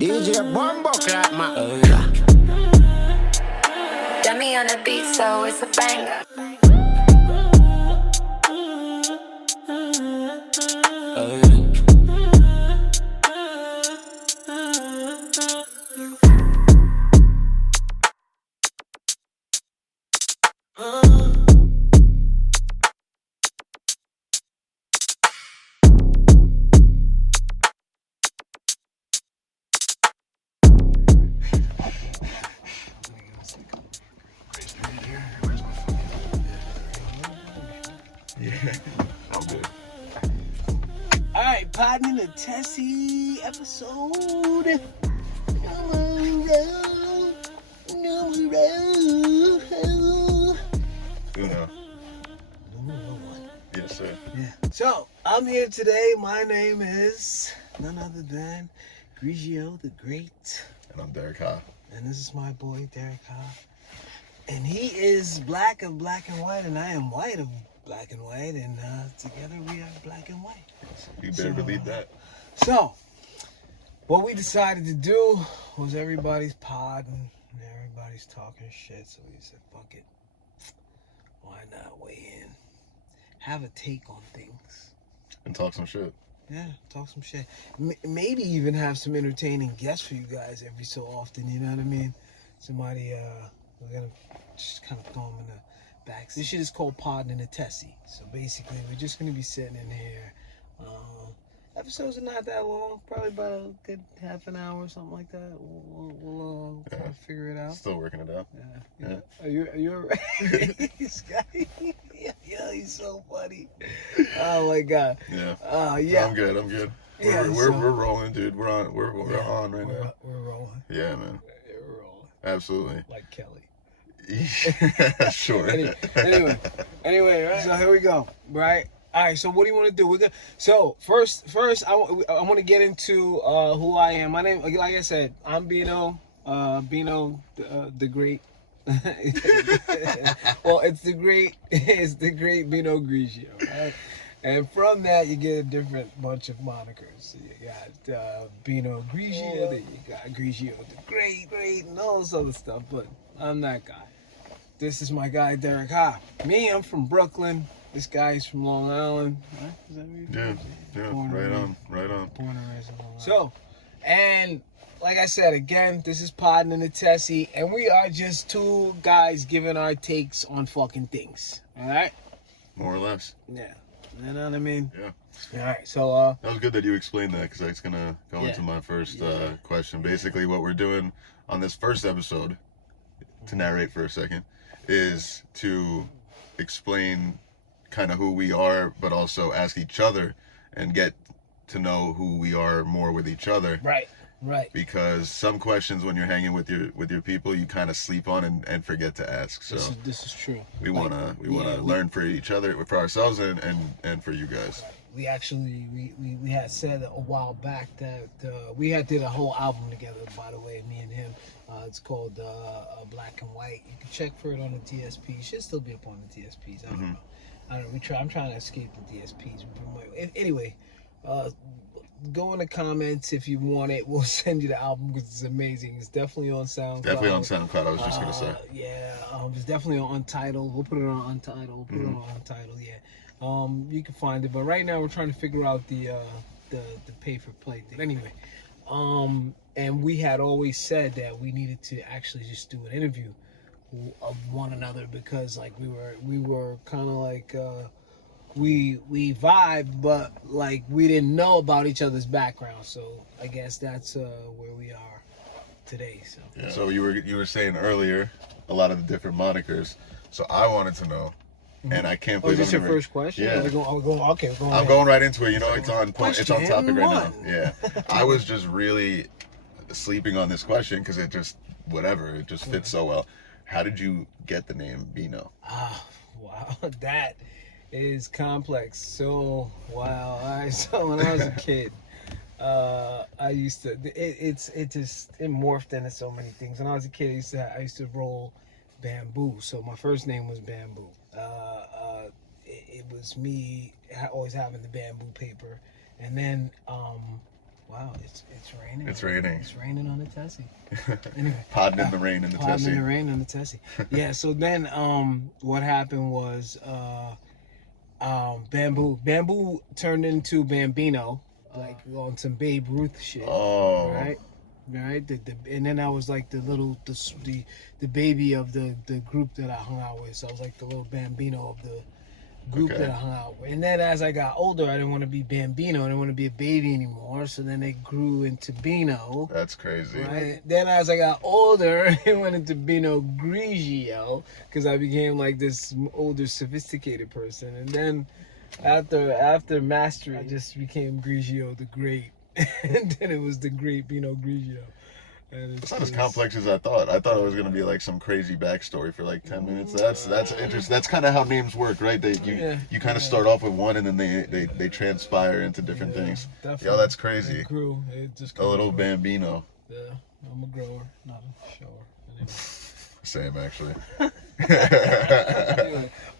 DJ Bumbo Clap, my Got me on the beat, so it's a banger. Yeah, I'm good. Alright, Poddin the Tessy episode. Uno. Number one. Yes, sir. Yeah. So, I'm here today. My name is none other than Grigio the Great. And I'm Derek Ha. And this is my boy, Derek Ha. And he is black of black and white, and I am white of black and white, and together we are black and white. You better believe that. So, what we decided to do was everybody's podding and everybody's talking shit, so we said, fuck it. Why not weigh in? Have a take on things. And talk some shit. Yeah, talk some shit. Maybe even have some entertaining guests for you guys every so often, you know what I mean? Somebody, we're gonna just kind of throw them in the back. This shit is called Poddin the Tessy. So basically, we're just gonna be sitting in here. Episodes are not that long, probably about a good half an hour or something like that. We'll try to figure it out. Still working it out. Yeah. Are you alright? This guy, yeah, he's so funny. Oh my god. Yeah. Yeah. I'm good. Yeah, We're rolling, dude. We're on right now. We're rolling. Yeah, man. We're rolling. Absolutely. Like Kelly. Sure. Anyway, right? So here we go, right? All right, so what do you want to do? We're good. So first, I want to get into who I am. My name, like I said, I'm Binot the Great. Well, it's the great Binot Grigio, right? And from that, you get a different bunch of monikers. So you got Binot Grigio, then you got Grigio the Great, and all this other stuff. But I'm that guy. This is my guy, Derek Ha. Me, I'm from Brooklyn. This guy is from Long Island. Right? Is that where you're from? Yeah, right on. Born and raised in Long Island. So, and like I said, again, this is Poddin and the Tessy, and we are just two guys giving our takes on fucking things. All right? More or less. Yeah. You know what I mean? Yeah. All right. So, that was good that you explained that, because that's gonna go into my first question. Basically, what we're doing on this first episode, to narrate for a second, is to explain kind of who we are, but also ask each other and get to know who we are more with each other. Right. Because some questions when you're hanging with your people, you kind of sleep on and forget to ask. So this is true. We wanna learn for each other, for ourselves, and for you guys. We actually we had said a while back that we had did a whole album together. By the way, me and him. It's called Black and White. You can check for it on the DSP. It should still be up on the DSPs. I don't know. I'm trying to escape the DSPs. Anyway, go in the comments if you want it. We'll send you the album because it's amazing. It's definitely on SoundCloud. Definitely on SoundCloud. I was just gonna say. Yeah, it's definitely on Untitled. We'll put it on Untitled. Yeah. You can find it, but right now we're trying to figure out the pay for play thing. Anyway, and we had always said that we needed to actually just do an interview of one another, because like we were kind of like we vibed, but like we didn't know about each other's background. So I guess that's where we are today. So yeah. So you were saying earlier a lot of the different monikers. So I wanted to know. And I can't believe. Is this your first question? Yeah. I'm going right into it. You know, it's on point. It's on topic right now. One. Yeah. I was just really sleeping on this question because it just fits so well. How did you get the name Binot? Wow, that is complex. So wow. All right. So when I was a kid, I used to. It morphed into so many things. When I was a kid, I used to roll bamboo. So my first name was Bamboo. It was me always having the bamboo paper, and then Wow, it's raining. It's raining. It's raining on the Tessy. Anyway, Poddin in the rain in the Poddin in the Tessy. rain on the Tessy. Yeah. So then, what happened was, Bamboo turned into Bambino, like on some Babe Ruth shit. Oh. Right. And then I was like the baby of the group that I hung out with. So I was like the little Bambino of the group that I hung out with. And then as I got older, I didn't want to be Bambino. I didn't want to be a baby anymore. So then it grew into Bino. That's crazy. Right. Then as I got older, it went into Binot Grigio because I became like this older, sophisticated person. And then after mastery, I just became Grigio the Great. And then it was the Great Binot Grigio. And It's not as complex as I thought. I thought it was gonna be like some crazy backstory for like 10 minutes. That's interesting. That's kind of how names work, right? You kind of start off with one, and then they transpire into different things. Definitely. Yo, that's crazy. It grew. It just A little Bambino. Yeah, I'm a grower, not a shower. Anyway. Same actually.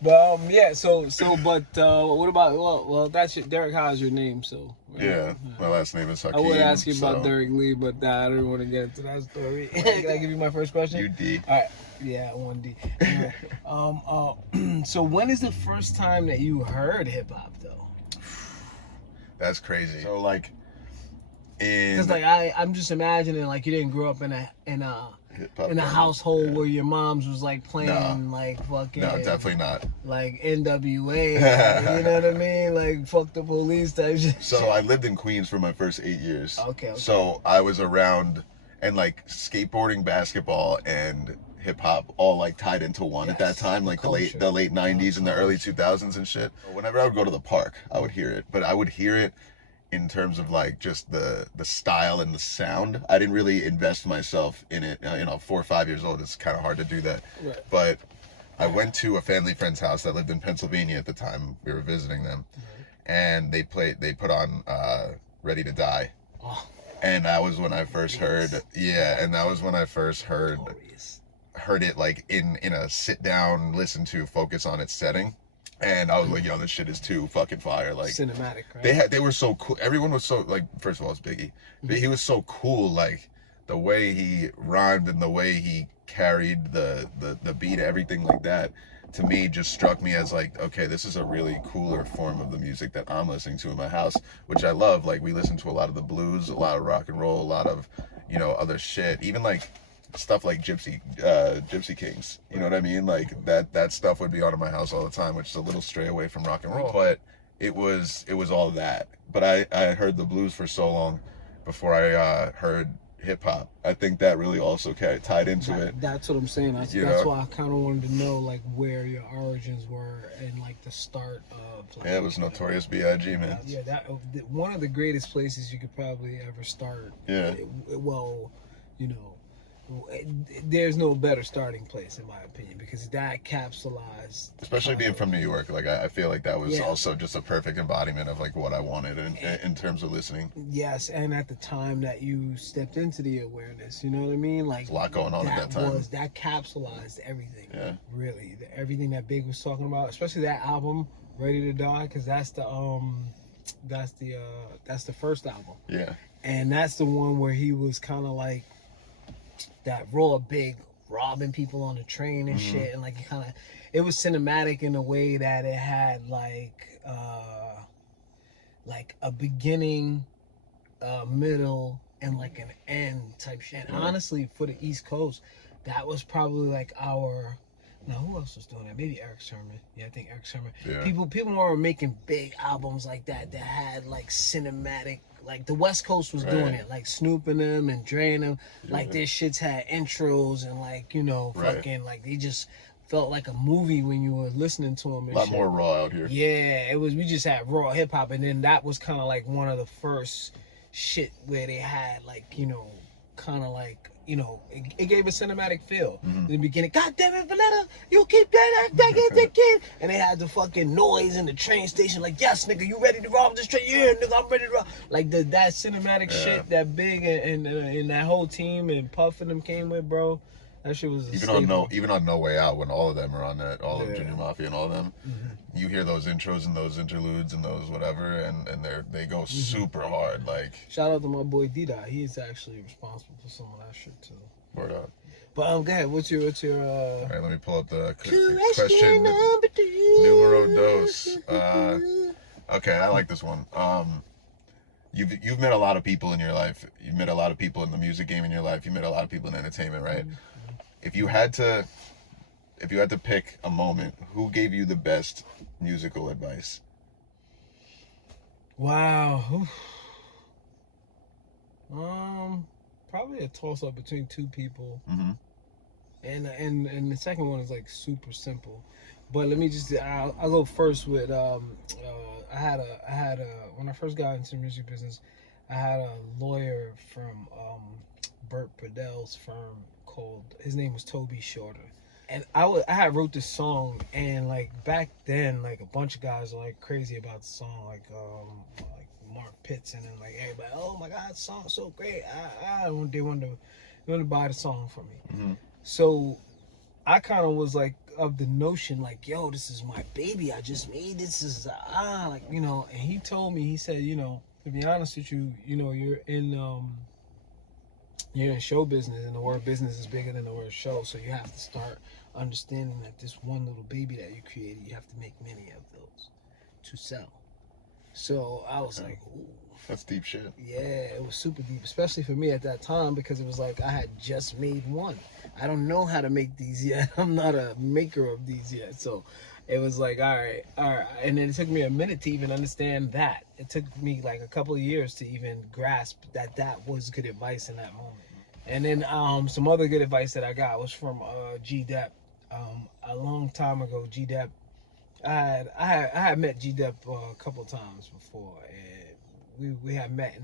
But yeah. So what about well that's Derek Howe's your name, so right? Yeah, my last name is Hakeem. I would ask you about so Derek Lee, but I don't want to get into that story. Can I give you my first question? You D. All right. Yeah, 1D. Anyway, so when is the first time that you heard hip hop though? That's crazy. So like, in Because like I'm just imagining like you didn't grow up in a household where your mom's was like playing like fucking No, definitely not. like NWA, you know what I mean? Like fuck the police type shit. So I lived in Queens for my first 8 years. Okay. So I was around, and like skateboarding, basketball, and hip hop all like tied into one at that time, like the late 90s and the early 2000s and shit. Whenever I would go to the park, I would hear it, but I would hear it in terms of like just the style and the sound. I didn't really invest myself in it. 4 or 5 years old, it's kind of hard to do that. Right. But I went to a family friend's house that lived in Pennsylvania at the time. We were visiting them, and they put on Ready to Die. Oh. And that was when I first heard heard it like in a sit down, listen to, focus on its setting. And I was like, yo, this shit is too fucking fire. Like Cinematic, right? They were so cool. Everyone was so like, first of all, it's Biggie. But he was so cool, like the way he rhymed and the way he carried the beat, everything like that, to me just struck me as like, okay, this is a really cooler form of the music that I'm listening to in my house, which I love. Like we listen to a lot of the blues, a lot of rock and roll, a lot of, other shit, even like stuff like Gypsy Kings, you know what I mean? Like that stuff would be on in my house all the time, which is a little stray away from rock and roll, but it was all that. But I heard the blues for so long before I heard hip hop. I think that really also tied into it. That's what I'm saying. That's why I kind of wanted to know like where your origins were and like the start of. Like, yeah, it was Notorious B.I.G., man. Yeah, that one of the greatest places you could probably ever start. Yeah. There's no better starting place in my opinion because that capsulized. Especially being from New York, like I feel like that was also just a perfect embodiment of like what I wanted in terms of listening. Yes, and at the time that you stepped into the awareness, you know what I mean? Like there's a lot going on at that time. That capsulized everything. Yeah. Really, everything that Big was talking about, especially that album, Ready to Die, because that's the first album. Yeah. And that's the one where he was kind of like that raw Big robbing people on the train and shit, and like it was cinematic in a way that it had like a beginning, middle, and like an end type shit. And honestly, for the East Coast, that was probably like our. Now, who else was doing that? Maybe Eric Sermon. Yeah, I think Eric Sermon. Yeah. People were making big albums like that had like cinematic. Like the West Coast was doing it, like Snoop and them and Dre and them. Like their shits had intros and like fucking like they just felt like a movie when you were listening to them. And a lot more raw out here. Yeah, it was. We just had raw hip hop, and then that was kind of like one of the first shit where they had like kind of like. It gave a cinematic feel in the beginning. God damn it, Valletta, you keep that back in the kid. And they had the fucking noise in the train station, like, yes, nigga, you ready to rob this train? Yeah, nigga, I'm ready to rob. Like that cinematic shit that Big and that whole team and Puff and them came with, bro. That shit was a even on No Way Out, when all of them are on that, all of Junior Mafia and all of them, you hear those intros and those interludes and those whatever, and they go super hard. Like, shout out to my boy D-Dot. He's actually responsible for some of that shit too. word up. But go ahead. What's your All right, let me pull up the question numero dos. Okay, I like this one. You've met a lot of people in your life. You've met a lot of people in the music game in your life. You met a lot of people in entertainment, right? If you had to pick a moment, who gave you the best musical advice? Wow. Probably a toss up between two people. And the second one is like super simple. But let me just I'll go first with I had a when I first got into the music business, I had a lawyer from Burt Padell's firm called, his name was Toby Shorter. And I had wrote this song, and like back then, like a bunch of guys were like crazy about the song, like Mark Pitts and like everybody, oh my God, the song's so great. They wanted to buy the song from me. So I kind of was like of the notion like, yo, this is my baby. I just made this. Is like, you know. And he told me, he said, you know, to be honest with you, you know, you're in show business, and the word business is bigger than the word show. So you have to start understanding that this one little baby that you created, you have to make many of those to sell. So I was like, ooh. That's deep shit. Yeah, it was super deep, especially for me at that time, because it was like I had just made one. I don't know how to make these yet. I'm not a maker of these yet. So it was like, all right. And then it took me a minute to even understand that. It took me like a couple of years to even grasp that that was good advice in that moment. And then some other good advice that I got was from G Dep. A long time ago, G Dep, I had met G Dep a couple times before, and we had met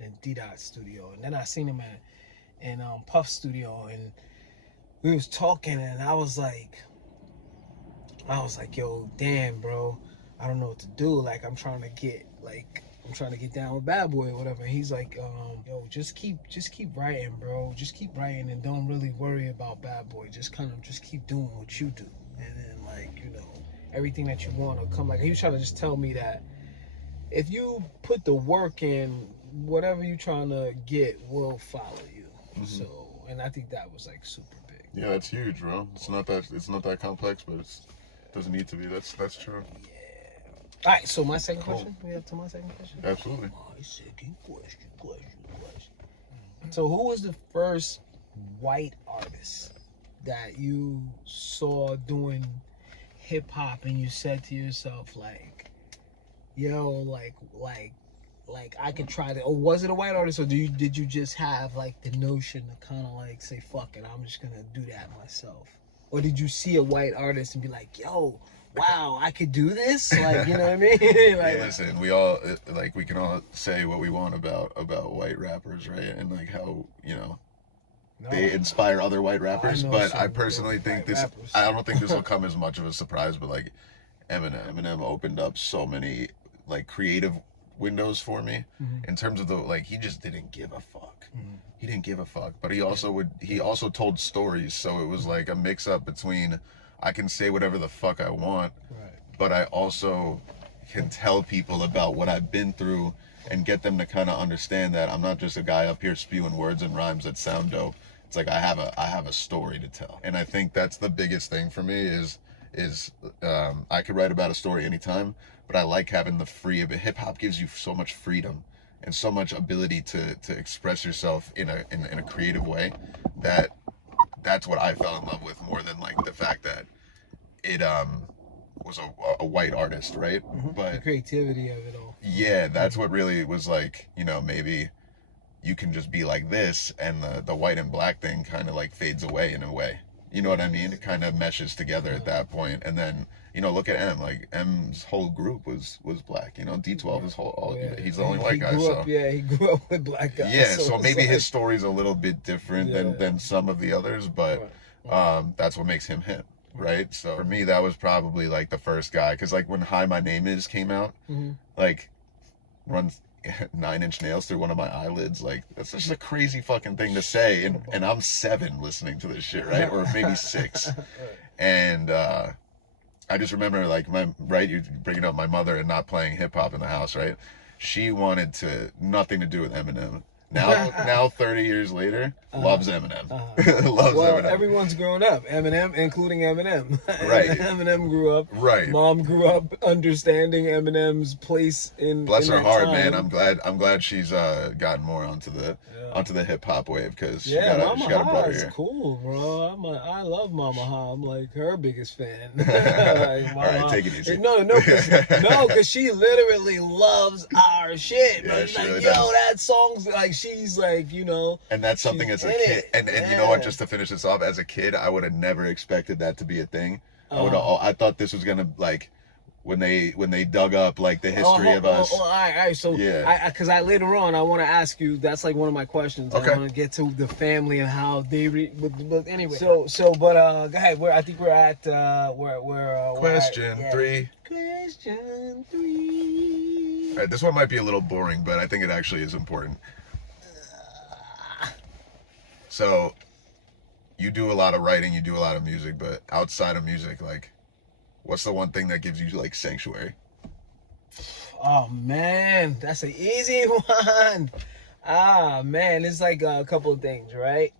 in D-Dot's studio, and then I seen him in Puff's studio, and we was talking, and I was like, yo, damn, bro, I don't know what to do. Like, I'm trying to get down with Bad Boy or whatever. And he's like, yo, just keep writing, bro. Just keep writing, and don't really worry about Bad Boy. Just keep doing what you do, and then, like, you know, everything that you want will come. Like, he was trying to just tell me that if you put the work in, whatever you're trying to get will follow you. So, and I think that was like super big. Yeah, that's huge, bro. It's not that complex, but it doesn't need to be. That's true. Yeah. All right. So my second question. We have to my second question. Absolutely. My second question. So, who was the first white artist that you saw doing hip hop, and you said to yourself, like, yo, like I could try to, or was it a white artist, or did you just have like the notion to kind of like say, fuck it, I'm just gonna do that myself? Or did you see a white artist and be like, yo, wow, I could do this? Like, you know what I mean? Like, hey, listen, we can all say what we want about white rappers, right? And like how, you know, they inspire other white rappers, but I personally think I don't think this will come as much of a surprise, but like Eminem opened up so many like creative windows for me in terms of the, like, he just didn't give a fuck. He didn't give a fuck, but he also told stories, so it was like a mix up between, I can say whatever the fuck I want, but I also can tell people about what I've been through and get them to kind of understand that I'm not just a guy up here spewing words and rhymes that sound dope. It's like I have a story to tell. And I think that's the biggest thing for me is I could write about a story anytime, but I like having the free of it. Hip hop gives you so much freedom and so much ability to express yourself in a creative way, that's what I fell in love with more than like the fact that it was a white artist, right? But the creativity of it all. Yeah, that's what really was like, you know, maybe you can just be like this, and the white and black thing kind of like fades away in a way. You know what I mean? It kind of meshes together at that point. And then, you know, look at M. Like, M's whole group was black. You know, D12 is he's the only white guy. He grew up with black guys. Yeah, so maybe his story's a little bit different than some of the others, but that's what makes him him, right? So for me, that was probably like the first guy. Because like when Hi My Name Is came out, like runs 9-inch nails through one of my eyelids. Like, that's just a crazy fucking thing to say. And I'm 7 listening to this shit, right? Or maybe 6. And I just remember, like, you're bringing up my mother and not playing hip hop in the house, right? She wanted nothing to do with Eminem. Now 30 years later, loves Eminem. Loves Eminem. Everyone's grown up. Eminem, including Eminem. Right. Eminem grew up. Right. Mom grew up understanding Eminem's place in. Bless in her that heart, time. man. I'm glad she's gotten more onto the hip hop wave, because she Yeah, got Mama a brother Ha is here. cool, bro. I love Mama Ha. I'm like her biggest fan. Like, All right, take it easy. No, because she literally loves our shit. Bro. Yeah, She's she like, really yo, does. that song's like, she's like, you know. And that's something she's as a in kid. it. And you know what? Just to finish this off, as a kid, I would have never expected that to be a thing. I thought this was gonna, like, when they dug up, like, the history of us. All right. So Yeah. because I later on I want to ask you. That's like one of my questions. Okay. I want to get to the family and how they. But anyway. So but go ahead. I think we're at Question 3. Question 3. All right, this one might be a little boring, but I think it actually is important. So, you do a lot of writing, you do a lot of music, but outside of music, like, what's the one thing that gives you, like, sanctuary? Oh man, that's an easy one. Ah man, it's like a couple of things, right?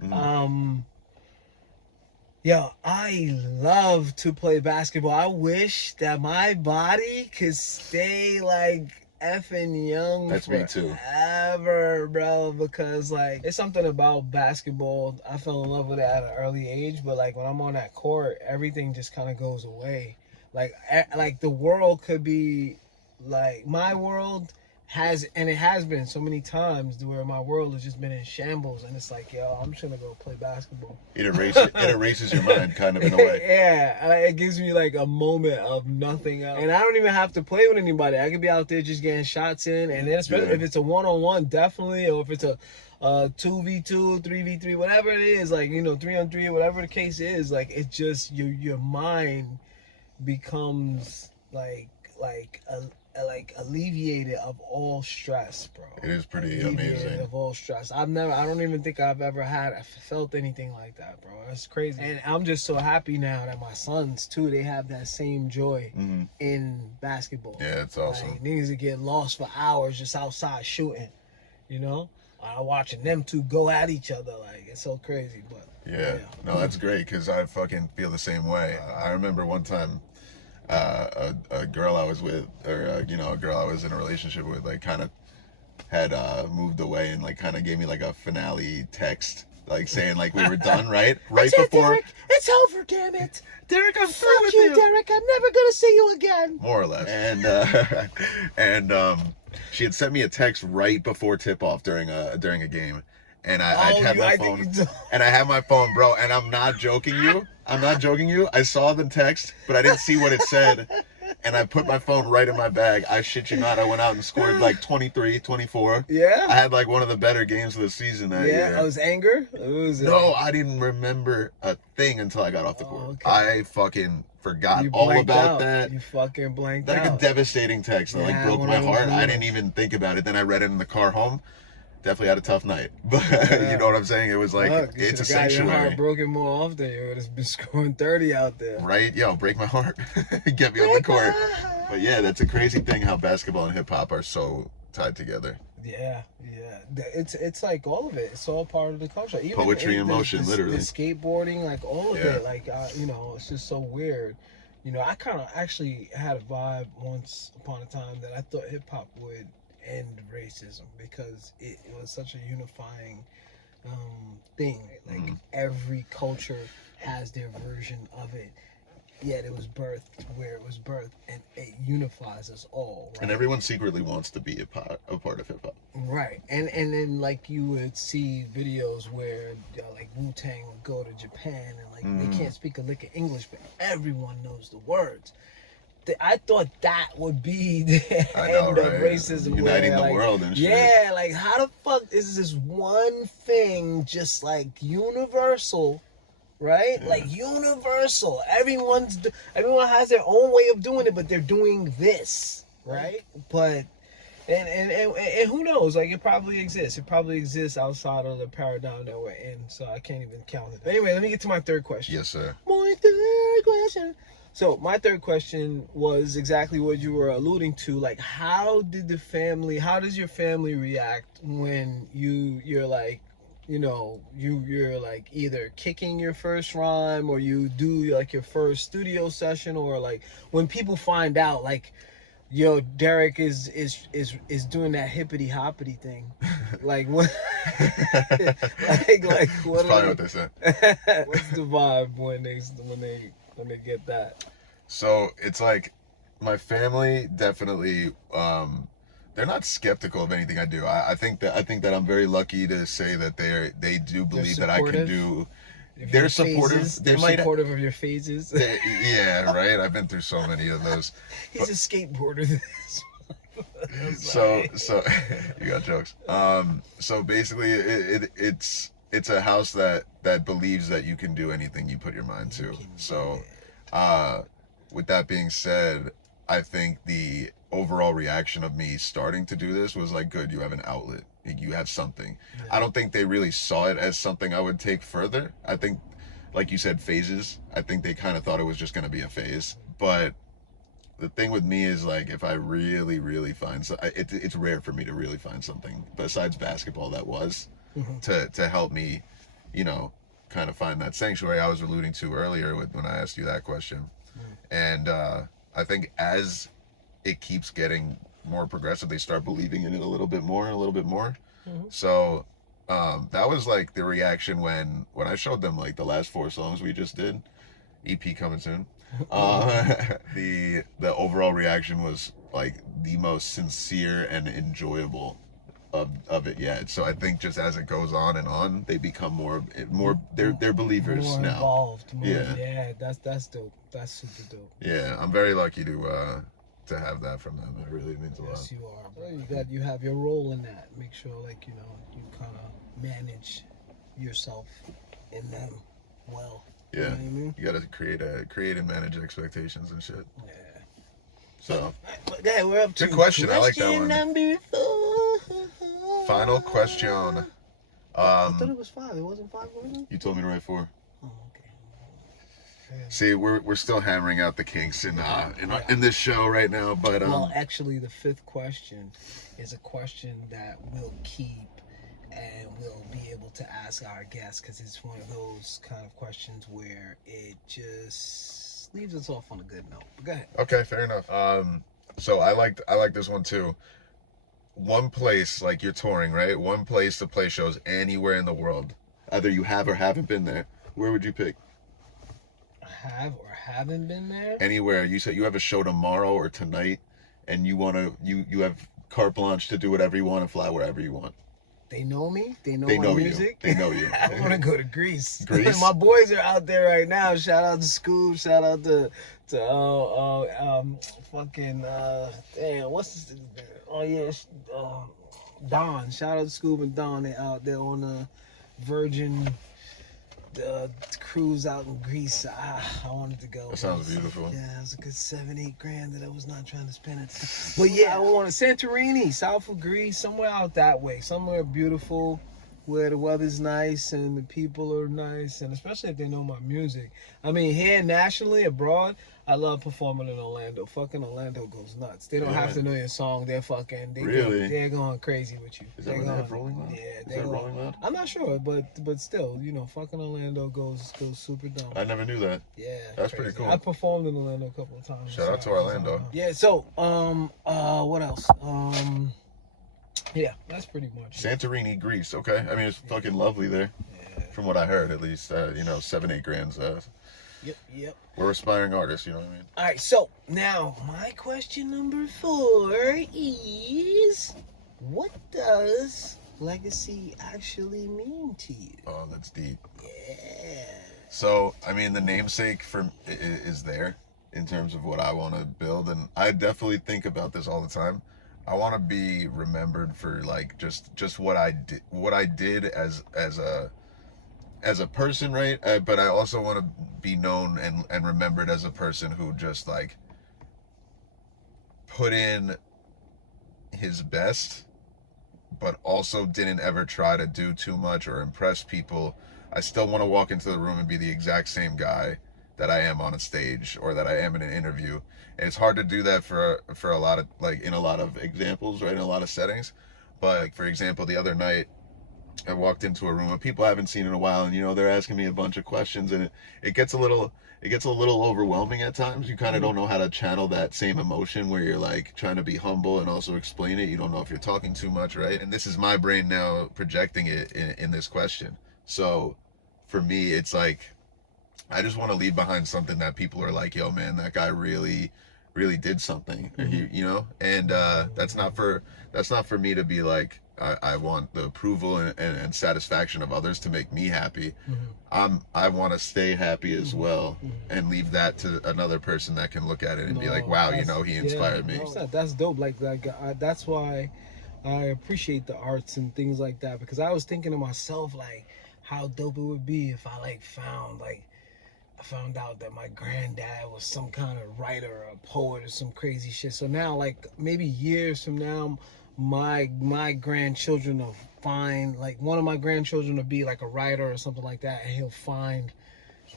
Yo, I love to play basketball. I wish that my body could stay like effing young That's me too. forever, bro, because like it's something about basketball. I fell in love with it at an early age, but like when I'm on that court, everything just kind of goes away. Like the world could be like my world it has been so many times where my world has just been in shambles, and it's like, yo, I'm just gonna go play basketball. It erases your mind, kind of, in a way. Yeah, it gives me like a moment of nothing else, and I don't even have to play with anybody. I could be out there just getting shots in, and then especially if it's a 1-on-1, definitely, or if it's a 2v2, 3v3, whatever it is, like, you know, 3-on-3, whatever the case is, like, it just your mind becomes like alleviated of all stress, bro. It is pretty Alleviated amazing. of all stress. I don't even think I've ever felt anything like that, bro. That's crazy. And I'm just so happy now that my sons too, they have that same joy in basketball. Yeah, it's awesome. Like, niggas that get lost for hours just outside shooting, you know? Watching them two go at each other, like, it's so crazy, but yeah. No, that's great, because I fucking feel the same way. I remember one time a girl I was with, or a girl I was in a relationship with, like, kind of had moved away and, like, kind of gave me like a finale text, like saying like we were done, right before. Derek, it's over, damn it. Derek, I'm through with you, Derek. I'm never gonna see you again. More or less. And she had sent me a text right before tip off during a game. And I had my phone, and I had my phone, bro. And I'm not joking you. I saw the text, but I didn't see what it said. And I put my phone right in my bag. I shit you not. I went out and scored like 23, 24. Yeah. I had like one of the better games of the season that year. Yeah, it was anger? No, I didn't remember a thing until I got off the court. Okay. I fucking forgot You all blanked about out. that. You fucking blanked Like out. a devastating text that like broke one my of those heart. I moments. didn't even think about it. Then I read it in the car home. Definitely had a tough night. But you know what I'm saying? It was like, Fuck, you it's a should've got your sanctuary. heart broken more often. You would have been scoring 30 out there. Right? Yo, break my heart. Get me on the court. But yeah, that's a crazy thing how basketball and hip hop are so tied together. Yeah. It's like all of it. It's all part of the culture. Even Poetry in motion, literally. The skateboarding, like all of Yeah. it. Like, it's just so weird. You know, I kind of actually had a vibe once upon a time that I thought hip hop would end racism because it was such a unifying thing. Like every culture has their version of it. Yet it was birthed where it was birthed, and it unifies us all. Right? And everyone secretly wants to be a part of hip hop. Right, and then like you would see videos where like Wu-Tang would go to Japan and like they can't speak a lick of English, but everyone knows the words. I thought that would be the end of racism, uniting where, the like, world and shit. Yeah, like how the fuck is this one thing just like universal? Right? Yeah. Like universal. Everyone has their own way of doing it, but they're doing this, right? But And who knows? Like, it probably exists. It probably exists outside of the paradigm that we're in. So I can't even count it. Anyway, let me get to my third question. Yes, sir. My third question. So my third question was exactly what you were alluding to. Like, how does your family react when you're like, you know, you're like either kicking your first rhyme, or you do like your first studio session, or like when people find out, like, yo, Derek is doing that hippity hoppity thing. Like what? like what? That's probably what they said. What's the vibe when they get that? So it's like my family definitely. They're not skeptical of anything I do. I think that I'm very lucky to say that they do believe that I can do. They're supportive. They're supportive of your phases. Yeah, right. I've been through so many of those. He's a skateboarder. So you got jokes. So basically, it's a house that believes that you can do anything you put your mind to. So, with that being said, I think the overall reaction of me starting to do this was like, good, you have an outlet. You have something. Yeah. I don't think they really saw it as something I would take further. I think, like you said, phases. I think they kind of thought it was just going to be a phase. But the thing with me is, like, if I really, really find it's rare for me to really find something besides basketball that was to help me, you know, kind of find that sanctuary I was alluding to earlier when I asked you that question. And I think as it keeps getting more progressive, they start believing in it a little bit more. So that was like the reaction when I showed them like the last 4 songs we just did, EP coming soon. The overall reaction was like the most sincere and enjoyable of it yet. So I think just as it goes on and on, they become more they're believers more now. Involved, yeah, that's dope. That's super dope. Yeah, I'm very lucky to have that from them. It really means a lot. Yes, you are. Well, you have your role in that. Make sure, like, you know, you kind of manage yourself in them well. Yeah, you know what I mean? You gotta create and manage expectations and shit. Yeah. So, yeah, we're up to good question. I like that one. Number 4. Final question. I thought it was 5. It wasn't 5 already? You told me to write 4. Oh, okay. See, we're still hammering out the kinks in this show right now, but well, actually, the 5th question is a question that we'll keep and we'll be able to ask our guests, because it's one of those kind of questions where it just leaves us off on a good note. But go ahead. Okay, fair enough. So I like this one too. One place, like, you're touring, right? One place to play shows anywhere in the world. Either you have or haven't been there. Where would you pick? Have or haven't been there? Anywhere. You said you have a show tomorrow or tonight, and you have carte blanche to do whatever you want and fly wherever you want. They know me. They know my music. They know you. I want to go to Greece. Greece. My boys are out there right now. Shout out to Scoob. Shout out to fucking damn, what's this? Oh yeah, Don. Shout out to Scoob and Don. They out there on the Virgin cruise out in Greece. I wanted to go. That sounds beautiful. Yeah, it was a good $7-8 grand that I was not trying to spend it. But yeah, I want to Santorini, south of Greece, somewhere out that way, somewhere beautiful, where the weather's nice and the people are nice, and especially if they know my music. I mean, here nationally, abroad, I love performing in Orlando. Fucking Orlando goes nuts. They don't have to know your song. They're going crazy with you. Is that where they have Rolling Loud? Yeah, is that Rolling Loud? I'm not sure, but still, you know, fucking Orlando goes super dumb. I never knew that. Yeah, that's pretty cool. I performed in Orlando a couple of times. Shout out to Orlando. Yeah. So, what else? Yeah, that's pretty much Santorini, Greece. Okay, I mean, it's fucking lovely there. Yeah. From what I heard, at least, you know, 7-8 grand's. Yep. We're aspiring artists, you know what I mean? All right, so now my question number 4 is, what does legacy actually mean to you? Oh, that's deep. Yeah. So, I mean, the namesake is there in terms of what I want to build, and I definitely think about this all the time. I want to be remembered for, like, just what I did as a person, right? But I also want to be known and remembered as a person who just, like, put in his best, but also didn't ever try to do too much or impress people, I still want to walk into the room and be the exact same guy that I am on a stage or that I am in an interview. And it's hard to do that for a lot of, like, in a lot of examples, right, in a lot of settings. But, like, for example, the other night, I walked into a room of people I haven't seen in a while, and, you know, they're asking me a bunch of questions, and it gets a little overwhelming at times. You kind of don't know how to channel that same emotion where you're like trying to be humble and also explain it. You don't know if you're talking too much, right? And this is my brain now projecting it in this question. So for me, it's like, I just want to leave behind something that people are like, yo, man, that guy really did something, you know? And that's not for me to be like, I want the approval and satisfaction of others to make me happy. I want to stay happy as well, and leave that to another person that can look at it and be like, wow, you know, he inspired me. That's dope. Like that's why I appreciate the arts and things like that, because I was thinking to myself, like, how dope it would be if I found out that my granddad was some kind of writer or a poet or some crazy shit. So now, like, maybe years from now, my grandchildren will find, like, one of my grandchildren will be like a writer or something like that, and he'll find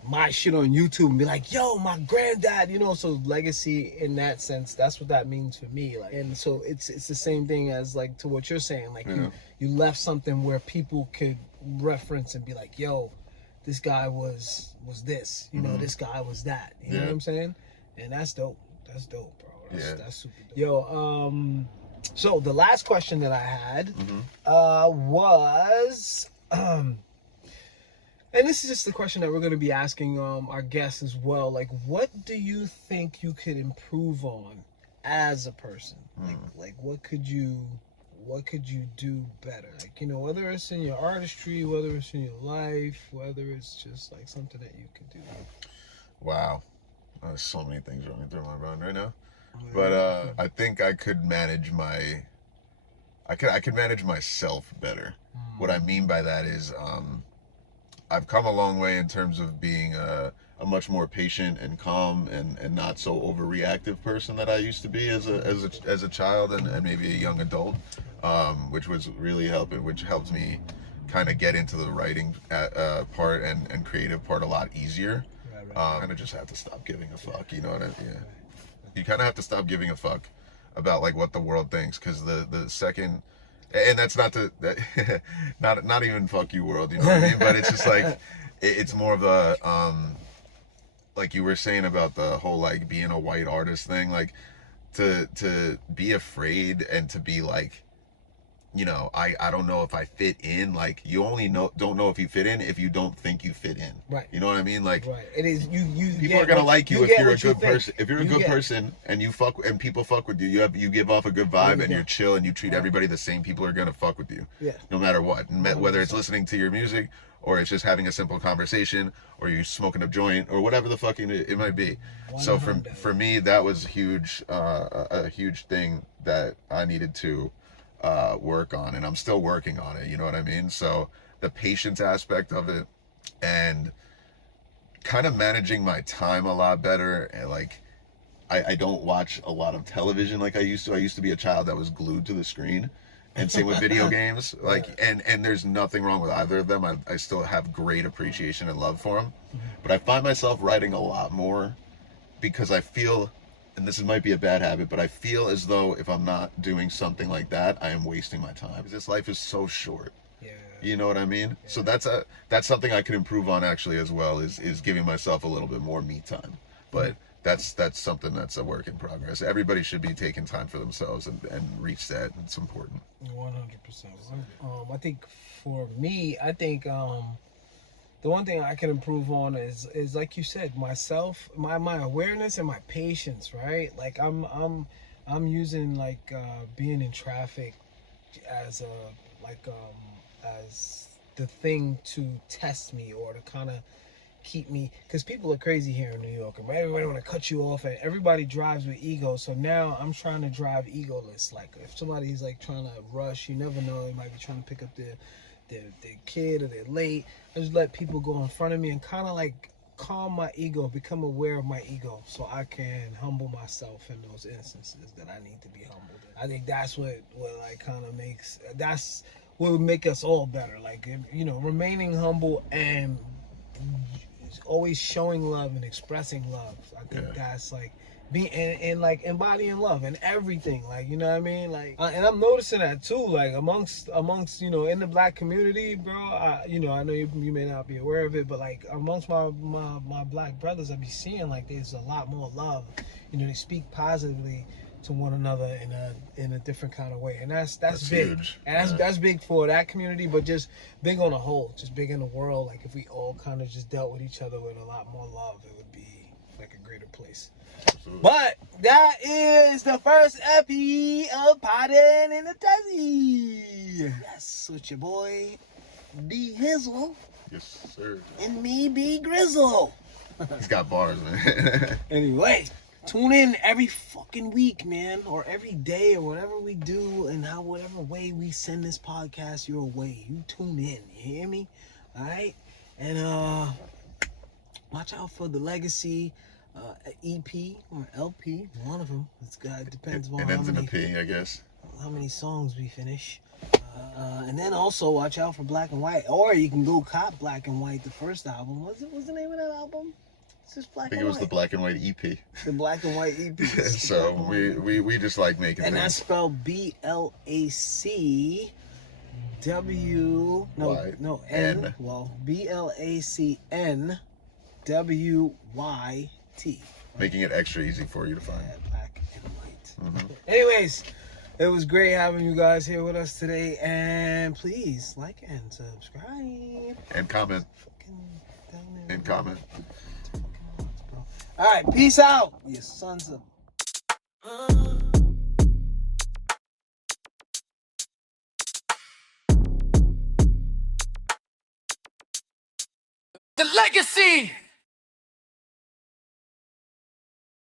my shit on YouTube and be like, yo, my granddad, you know. So legacy in that sense, that's what that means for me. Like, and so it's the same thing as, like, to what you're saying, like, you left something where people could reference and be like, yo, this guy was this, you know, this guy was that, you know what I'm saying? And that's dope. That's dope, bro. That's super dope. Yo, so the last question that I had was, and this is just the question that we're going to be asking our guests as well. Like, what do you think you could improve on as a person? Like what could you do better? Like, you know, whether it's in your artistry, whether it's in your life, whether it's just like something that you could do. Wow, there's so many things running through my mind right now. But I think I could manage I could manage myself better. What I mean by that is, I've come a long way in terms of being a much more patient and calm and not so overreactive person that I used to be as a child and maybe a young adult, which was really helping, which helped me kind of get into the writing part and creative part a lot easier. Kind of just have to stop giving a fuck, you know what I mean? Yeah. You kind of have to stop giving a fuck about, like, what the world thinks, because the second, and that's not not even fuck you world, you know what I mean? But it's just like, it's more of a, like you were saying about the whole, like, being a white artist thing, like, to be afraid and to be like, you know, I don't know if I fit in. Like, you only don't know if you fit in if you don't think you fit in. Right. You know what I mean? Like, right. It is you people are gonna like you if you're a good person. If you're a good person and people fuck with you, you give off a good vibe and you're chill and you treat everybody the same, people are gonna fuck with you. Yeah. No matter what. Whether it's listening to your music or it's just having a simple conversation or you smoking a joint or whatever the fuck it might be. 100. So for me, that was huge, a huge thing that I needed to work on, and I'm still working on it, you know what I mean? So the patience aspect of it and kind of managing my time a lot better, and like I don't watch a lot of television like I used to. I used to be a child that was glued to the screen, and same with video games. Like, and there's nothing wrong with either of them. I still have great appreciation and love for them, but I find myself writing a lot more because I feel, and this might be a bad habit, but I feel as though if I'm not doing something like that, I am wasting my time. This life is so short. Yeah. You know what I mean? Yeah. So that's something I could improve on actually as well, is giving myself a little bit more me time. But that's something that's a work in progress. Everybody should be taking time for themselves and reach that. It's important. 100%. I think for me, the one thing I can improve on is like you said, myself, my awareness and my patience, right? Like I'm using, like, being in traffic as as the thing to test me or to kind of keep me, because people are crazy here in New York, and everybody want to cut you off, and everybody drives with ego. So now I'm trying to drive egoless. Like, if somebody's like trying to rush, you never know, they might be trying to pick up their kid or they're late. I just let people go in front of me and kind of like calm my ego, become aware of my ego, so I can humble myself in those instances that I need to be humbled in. I think that's what like kind of makes, that's what would make us all better. Like, you know, remaining humble and always showing love and expressing love. I think that's like being and like embodying love and everything. Like, you know what I mean? Like, and I'm noticing that too. Like amongst you know, in the Black community, bro. You know, I know you may not be aware of it, but like amongst my Black brothers, I be seeing like there's a lot more love. You know, they speak positively to one another in a different kind of way, and that's big. Huge. And that's big for that community, but just big on the whole, just big in the world. Like if we all kind of just dealt with each other with a lot more love, it would be like a greater place. Absolutely. But that is the first epi of Poddin and the Tessy. Yes, with your boy D Hizzle. Yes, sir. And me B Grizzle. He's got bars, man. Anyway, tune in every fucking week, man, or every day, or whatever we do, and whatever way we send this podcast your way. You tune in, you hear me? All right, and watch out for the Legacy EP or LP, one of them. It depends on it ends in a P, I guess. How many songs we finish. And then also watch out for Black and White, or you can go cop Black and White, the first album. What's the name of that album? It's just Black I think and it was White. the Black and White EP. The Black and White EP. So we just like making and things. that's spelled BLACW. No, N. Well, BLACNWYT. Making it extra easy for you to find. Black and White. Mm-hmm. Anyways, it was great having you guys here with us today, and please like and subscribe And comment. And comment. All right, peace out, you sons of. The legacy.